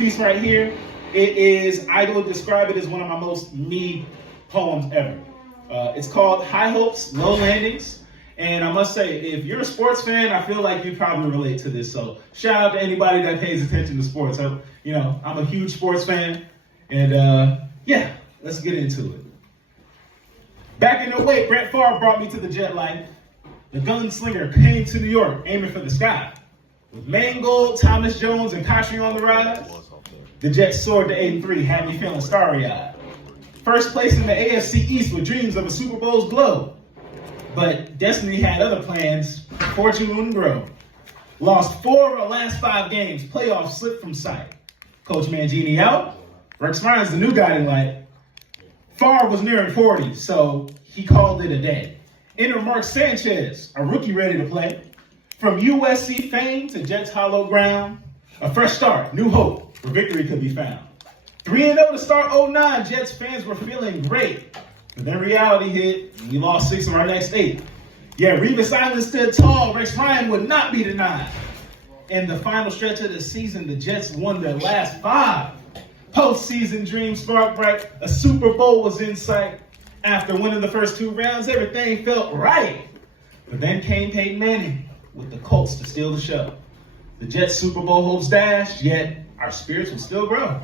piece right here, I would describe it as one of my most me poems ever. It's called High Hopes, Low Landings. And I must say, if you're a sports fan, I feel like you probably relate to this. So shout out to anybody that pays attention to sports. I'm a huge sports fan. And yeah, let's get into it. Back in the way, Brett Favre brought me to the jet life. The gunslinger came to New York, aiming for the sky. With Mangold, Thomas Jones, and Kashri on the rise, the Jets soared to 8-3, had me feeling starry-eyed. First place in the AFC East with dreams of a Super Bowl's glow. But destiny had other plans, fortune wouldn't grow. Lost 4 of the last 5 games, playoffs slipped from sight. Coach Mangini out, Rex Ryan's the new guiding light. Favre was nearing 40, so he called it a day. Enter Mark Sanchez, a rookie ready to play. From USC fame to Jets hollow ground, a fresh start, new hope, where victory could be found. 3-0 to start 09, Jets fans were feeling great. But then reality hit, and we lost 6 of our next 8. Yeah, Revis Island stood tall, Rex Ryan would not be denied. In the final stretch of the season, the Jets won their last 5. Postseason dreams sparked bright, a Super Bowl was in sight. After winning the first 2 rounds, everything felt right. But then came Peyton Manning with the Colts to steal the show. The Jets Super Bowl hopes dashed, yet our spirits would still grow.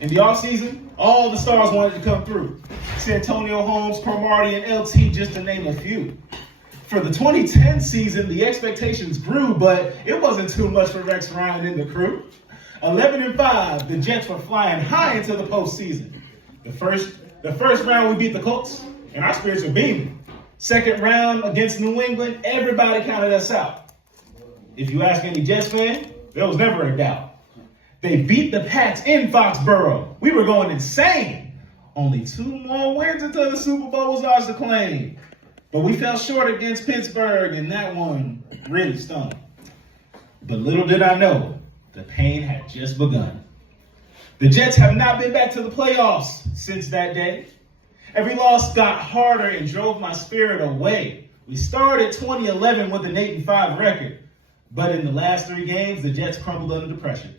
In the offseason, all the stars wanted to come through. Santonio Holmes, Cromartie, and LT, just to name a few. For the 2010 season, the expectations grew, but it wasn't too much for Rex Ryan and the crew. 11-5, the Jets were flying high into the postseason. The first round, we beat the Colts, and our spirits were beaming. Second round against New England, everybody counted us out. If you ask any Jets fan, there was never a doubt. They beat the Pats in Foxborough. We were going insane. Only 2 more wins until the Super Bowl was ours to claim. But we fell short against Pittsburgh, and that one really stung. But little did I know, the pain had just begun. The Jets have not been back to the playoffs since that day. Every loss got harder and drove my spirit away. We started 2011 with an 8-5 record, but in the last 3 games, the Jets crumbled under the pressure.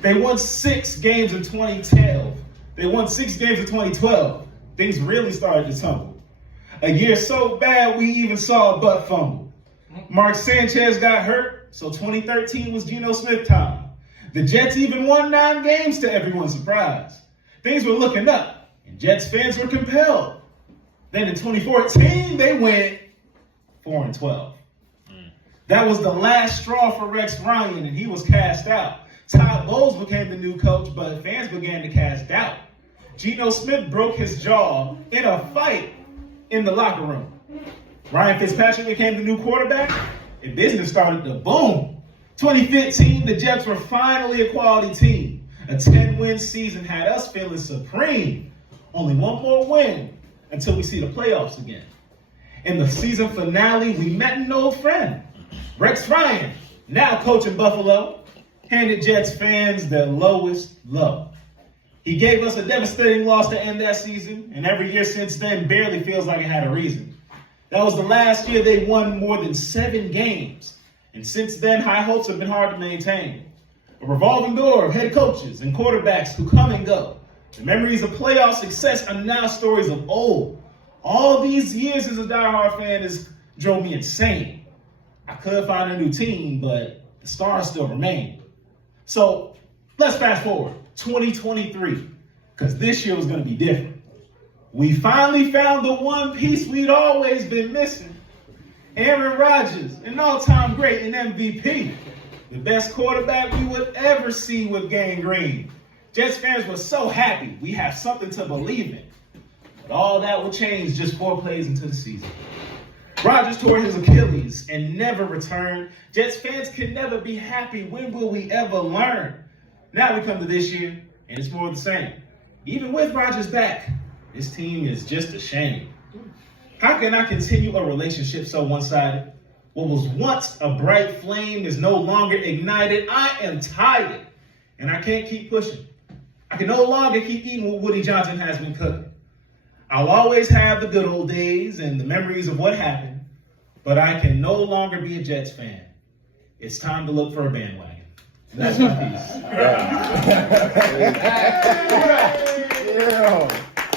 They won 6 games in 2012. They won 6 games in 2012. Things really started to tumble. A year so bad, we even saw a butt fumble. Mark Sanchez got hurt, so 2013 was Geno Smith time. The Jets even won 9 games to everyone's surprise. Things were looking up, and Jets fans were compelled. Then in 2014, they went 4-12. That was the last straw for Rex Ryan, and he was cast out. Todd Bowles became the new coach, but fans began to cast doubt. Geno Smith broke his jaw in a fight in the locker room. Ryan Fitzpatrick became the new quarterback, and business started to boom. 2015, the Jets were finally a quality team. A 10-win season had us feeling supreme. Only 1 more win until we see the playoffs again. In the season finale, we met an old friend. Rex Ryan, now coaching Buffalo, handed Jets fans their lowest low. He gave us a devastating loss to end that season, and every year since then barely feels like it had a reason. That was the last year they won more than 7 games, and since then high hopes have been hard to maintain. A revolving door of head coaches and quarterbacks who come and go. The memories of playoff success are now stories of old. All these years as a diehard fan has drove me insane. I could find a new team, but the stars still remain. So let's fast forward, 2023, because this year was going to be different. We finally found the one piece we'd always been missing. Aaron Rodgers, an all-time great and MVP. The best quarterback we would ever see with gangrene. Jets fans were so happy we have something to believe in. But all that will change just 4 plays into the season. Rodgers tore his Achilles and never returned. Jets fans can never be happy. When will we ever learn? Now we come to this year, and it's more of the same. Even with Rodgers back, this team is just a shame. How can I continue a relationship so one-sided? What was once a bright flame is no longer ignited. I am tired, and I can't keep pushing. I can no longer keep eating what Woody Johnson has been cooking. I'll always have the good old days and the memories of what happened, but I can no longer be a Jets fan. It's time to look for a bandwagon. That's my piece.